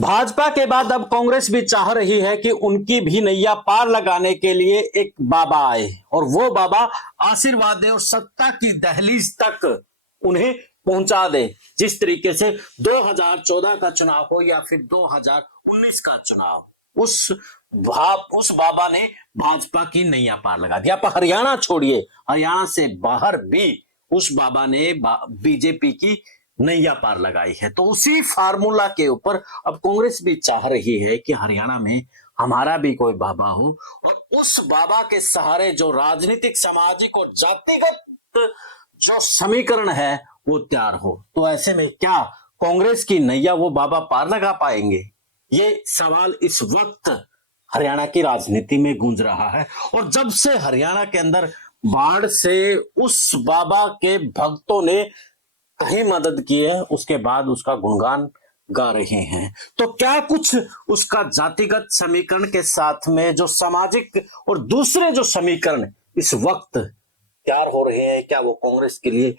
भाजपा के बाद अब कांग्रेस भी चाह रही है कि उनकी भी नैया पार लगाने के लिए एक बाबा आए और वो बाबा आशीर्वाद दे और सत्ता की दहलीज तक उन्हें पहुंचा दे। जिस तरीके से 2014 का चुनाव हो या फिर 2019 का चुनाव, उस बाबा ने भाजपा की नैया पार लगा दिया। आप हरियाणा छोड़िए, हरियाणा से बाहर भी उस बाबा ने बीजेपी की नैया पार लगाई है। तो उसी फार्मूला के ऊपर अब कांग्रेस भी चाह रही है कि हरियाणा में हमारा भी कोई बाबा हो और उस बाबा के सहारे जो राजनीतिक, सामाजिक और जातिगत जो समीकरण है वो तैयार हो। तो ऐसे में क्या कांग्रेस की नैया वो बाबा पार लगा पाएंगे? ये सवाल इस वक्त हरियाणा की राजनीति में गूंज रहा है। और जब से हरियाणा के अंदर बाढ़ से उस बाबा के भक्तों ने कहीं मदद की है, उसके बाद उसका गुणगान गा रहे हैं। तो क्या कुछ उसका जातिगत समीकरण के साथ में जो सामाजिक और दूसरे जो समीकरण इस वक्त तैयार हो रहे हैं, क्या वो कांग्रेस के लिए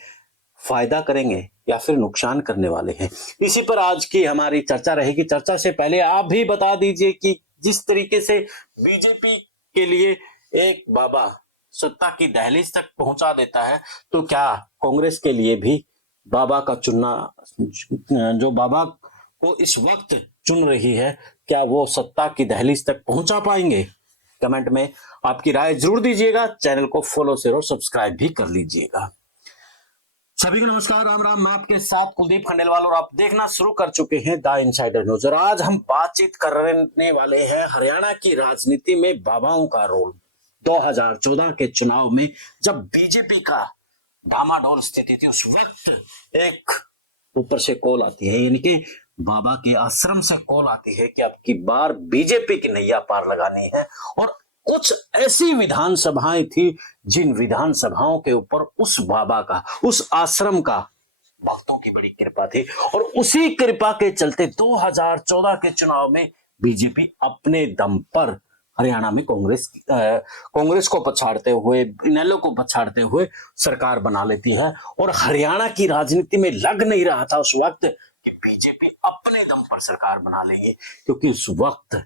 फायदा करेंगे या फिर नुकसान करने वाले हैं? इसी पर आज की हमारी चर्चा रहेगी। चर्चा से पहले आप भी बता दीजिए कि जिस तरीके से बीजेपी के लिए एक बाबा सत्ता की दहलीज तक पहुंचा देता है, तो क्या कांग्रेस के लिए भी बाबा का चुनना, जो बाबा को इस वक्त चुन रही है, क्या वो सत्ता की दहलीज तक पहुंचा पाएंगे? कमेंट में आपकी राय जरूर दीजिएगा। चैनल को फॉलो, शेयर और सब्सक्राइब भी कर लीजिएगा। सभी को नमस्कार, राम राम। मैं आपके साथ कुलदीप खंडेलवाल और आप देखना शुरू कर चुके हैं द इनसाइडर न्यूज। और आज हम बातचीत करने वाले हैं हरियाणा की राजनीति में बाबाओं का रोल। 2014 के चुनाव में जब बीजेपी का डामाडोल स्थिति थी, उस वक्त एक ऊपर से कॉल आती है, यानी कि बाबा के आश्रम से कॉल आती है कि अब की बार बीजेपी की नैया पार लगानी है। और कुछ ऐसी विधानसभाएं थी जिन विधानसभाओं के ऊपर उस बाबा का, उस आश्रम का भक्तों की बड़ी कृपा थी। और उसी कृपा के चलते 2014 के चुनाव में बीजेपी अपने दम पर हरियाणा में कांग्रेस को पछाड़ते हुए, इनेलो को पछाड़ते हुए सरकार बना लेती है। और हरियाणा की राजनीति में लग नहीं रहा था उस वक्त कि बीजेपी अपने दम पर सरकार बना लेगी, क्योंकि उस वक्त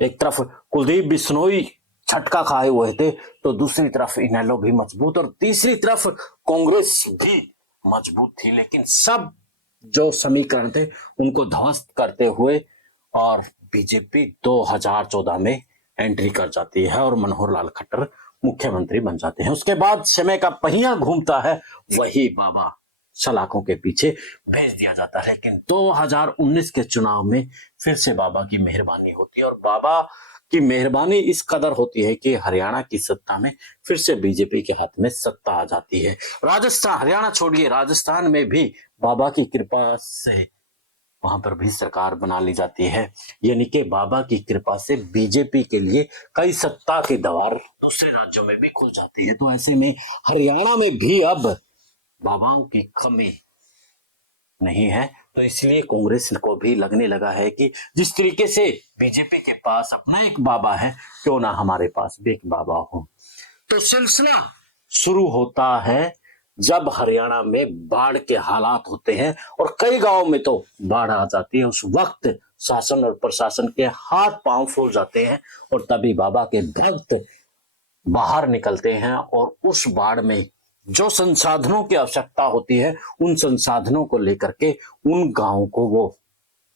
एक तरफ कुलदीप बिश्नोई झटका खाए हुए थे, तो दूसरी तरफ इनेलो भी मजबूत और तीसरी तरफ कांग्रेस भी मजबूत थी। लेकिन सब जो समीकरण थे उनको ध्वस्त करते हुए और बीजेपी 2014 में एंट्री कर जाती है और मनोहर लाल खट्टर मुख्यमंत्री बन जाते हैं। उसके बाद समय का पहिया घूमता है, वही बाबा सलाखों के पीछे भेज दिया जाता है। लेकिन 2019 के चुनाव में फिर से बाबा की मेहरबानी होती है और बाबा की मेहरबानी इस कदर होती है कि हरियाणा की सत्ता में फिर से बीजेपी के हाथ में सत्ता आ जाती है। राजस्थान, हरियाणा छोड़िए, राजस्थान में भी बाबा की कृपा से वहां पर भी सरकार बना ली जाती है। यानी कि बाबा की कृपा से बीजेपी के लिए कई सत्ता के द्वार दूसरे राज्यों में भी खुल जाती है। तो ऐसे में हरियाणा में भी अब बाबाओं की कमी नहीं है। तो इसलिए कांग्रेस को भी लगने लगा है कि जिस तरीके से बीजेपी के पास अपना एक बाबा है, क्यों ना हमारे पास भी एक बाबा हो। तो सिलसिला शुरू होता है जब हरियाणा में बाढ़ के हालात होते हैं और कई गांवों में तो बाढ़ आ जाती है। उस वक्त शासन और प्रशासन के हाथ पांव फूल जाते हैं और तभी बाबा के भक्त बाहर निकलते हैं और उस बाढ़ में जो संसाधनों की आवश्यकता होती है, उन संसाधनों को लेकर के उन गांवों को वो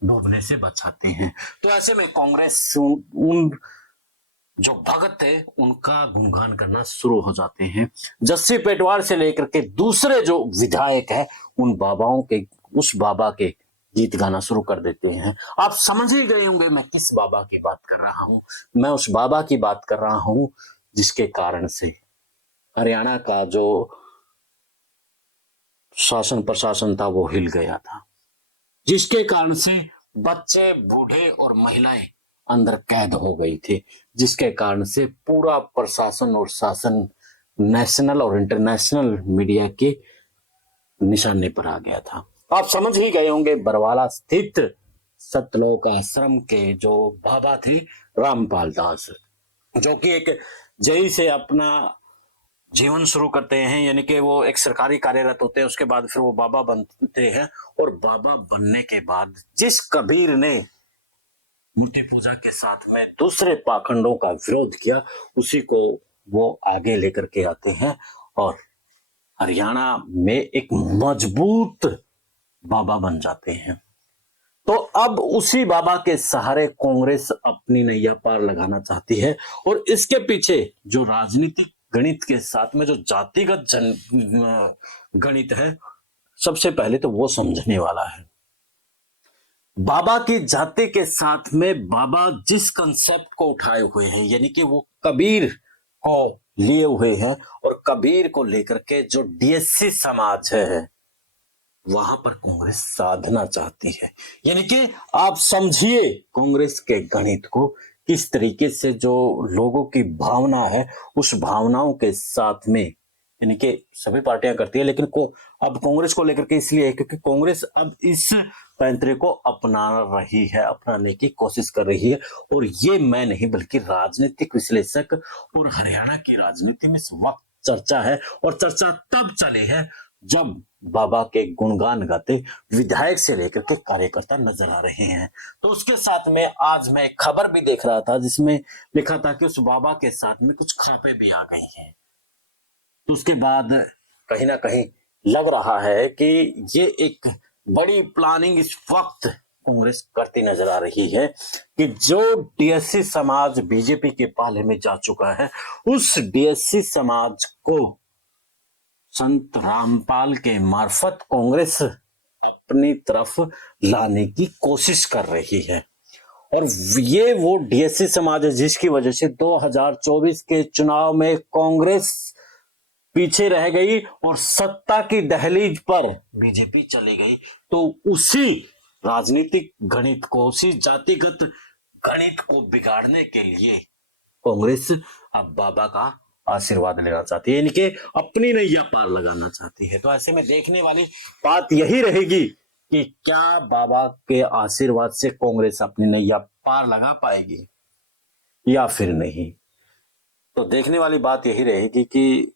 डूबने से बचाते हैं। तो ऐसे में कांग्रेस उन जो भगत है उनका गुणगान करना शुरू हो जाते हैं। जस्सी पेटवार से लेकर के दूसरे जो विधायक है, उन बाबाओं के, उस बाबा के गीत गाना शुरू कर देते हैं। आप समझ ही गए होंगे मैं किस बाबा की बात कर रहा हूं। मैं उस बाबा की बात कर रहा हूं जिसके कारण से हरियाणा का जो शासन प्रशासन था वो हिल गया था, जिसके कारण से बच्चे, बूढ़े और महिलाएं अंदर कैद हो गई थी, जिसके कारण से पूरा प्रशासन और शासन नेशनल और इंटरनेशनल मीडिया के निशाने पर आ गया था। आप समझ ही गए होंगे बरवाला स्थित सतलोक आश्रम के जो बाबा थे रामपाल दास, जो कि एक जेई से अपना जीवन शुरू करते हैं, यानी कि वो एक सरकारी कार्यरत होते हैं, उसके बाद फिर वो बाबा बनते हैं। और बाबा बनने के बाद जिस कबीर ने मूर्ति पूजा के साथ में दूसरे पाखंडों का विरोध किया, उसी को वो आगे लेकर के आते हैं और हरियाणा में एक मजबूत बाबा बन जाते हैं। तो अब उसी बाबा के सहारे कांग्रेस अपनी नैया पार लगाना चाहती है और इसके पीछे जो राजनीतिक गणित के साथ में जो जातिगत गणित है, सबसे पहले तो वो समझने वाला है। बाबा की जाति के साथ में बाबा जिस कंसेप्ट को उठाए हुए हैं, यानी कि वो कबीर को लिए हुए हैं और कबीर को लेकर के जो डीएससी समाज है वहां पर कांग्रेस साधना चाहती है। यानी कि आप समझिए कांग्रेस के गणित को, किस तरीके से जो लोगों की भावना है उस भावनाओं के साथ में, यानी कि सभी पार्टियां करती है, लेकिन अब कांग्रेस को लेकर के इसलिए है क्योंकि कांग्रेस अब इस पैंतरे को अपना रही है, अपनाने की कोशिश कर रही है। और ये मैं नहीं बल्कि राजनीतिक विश्लेषक और हरियाणा की राजनीति में इस वक्त चर्चा है, और चर्चा तब चली है जब बाबा के गुणगान गाते विधायक से लेकर के कार्यकर्ता नजर आ रहे हैं। तो उसके साथ में आज मैं एक खबर भी देख रहा था जिसमें लिखा था कि उस बाबा के साथ में कुछ खापे भी आ गई हैं। तो उसके बाद कहीं ना कहीं लग रहा है कि ये एक बड़ी प्लानिंग इस वक्त कांग्रेस करती नजर आ रही है कि जो डीएससी समाज बीजेपी के पाले में जा चुका है, उस डीएससी समाज को संत रामपाल के मार्फत कांग्रेस अपनी तरफ लाने की कोशिश कर रही है। और ये वो डीएससी समाज है जिसकी वजह से 2024 के चुनाव में कांग्रेस पीछे रह गई और सत्ता की दहलीज पर बीजेपी चली गई। तो उसी राजनीतिक गणित को, उसी जातिगत गणित को बिगाड़ने के लिए कांग्रेस अब बाबा का आशीर्वाद लेना चाहती है, यानी कि अपनी नैया पार लगाना चाहती है। तो ऐसे में देखने वाली बात यही रहेगी कि क्या बाबा के आशीर्वाद से कांग्रेस अपनी नैया पार लगा पाएगी या फिर नहीं। तो देखने वाली बात यही रहेगी कि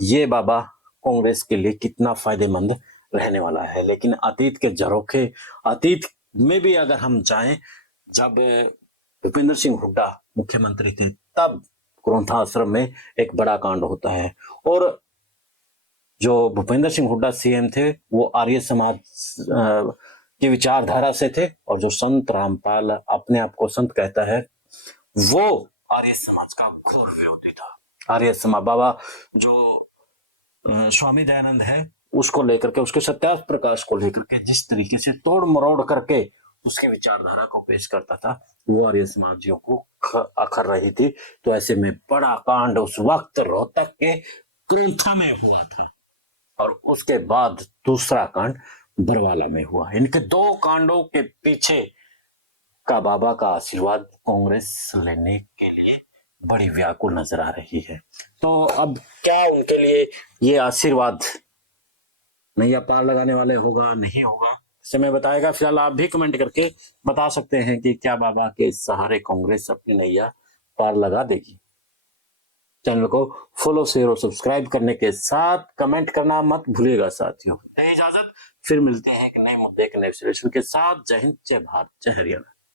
ये बाबा कांग्रेस के लिए कितना फायदेमंद रहने वाला है। लेकिन अतीत के झरोखे, अतीत में भी अगर हम जाएं, जब भूपेंद्र सिंह हुड्डा मुख्यमंत्री थे तब क्रोंथा आश्रम में एक बड़ा कांड होता है, और जो भूपेंद्र सिंह हुड्डा सीएम थे वो आर्य समाज की विचारधारा से थे, और जो संत रामपाल अपने आप को संत कहता है वो आर्य समाज का घोर विरोधी था। आर्य समाज बाबा जो स्वामी दयानंद है उसको लेकर के, उसके सत्यार्थ प्रकाश को लेकर के जिस तरीके से तोड़ मरोड़ करके उसकी विचारधारा को पेश करता था, वो आर्य समाजियों को अखर रही थी। तो ऐसे में बड़ा कांड उस वक्त रोहतक के क्रोंथा में हुआ था, और उसके बाद दूसरा कांड बरवाला में हुआ। इनके दो कांडों के पीछे का बाबा का आशीर्वाद कांग्रेस लेने के लिए बड़ी व्याकुल नजर आ रही है। तो अब क्या उनके लिए ये आशीर्वाद नैया पार लगाने वाले होगा, नहीं होगा, समय बताएगा। फिलहाल आप भी कमेंट करके बता सकते हैं कि क्या बाबा के सहारे कांग्रेस अपनी नैया पार लगा देगी। चैनल को फॉलो, शेयर और सब्सक्राइब करने के साथ कमेंट करना मत भूलिएगा साथियों। इजाजत, फिर मिलते हैं एक नए मुद्दे के नए विश्लेषण के साथ। जय हिंद, जय भारत, जय हरियाणा।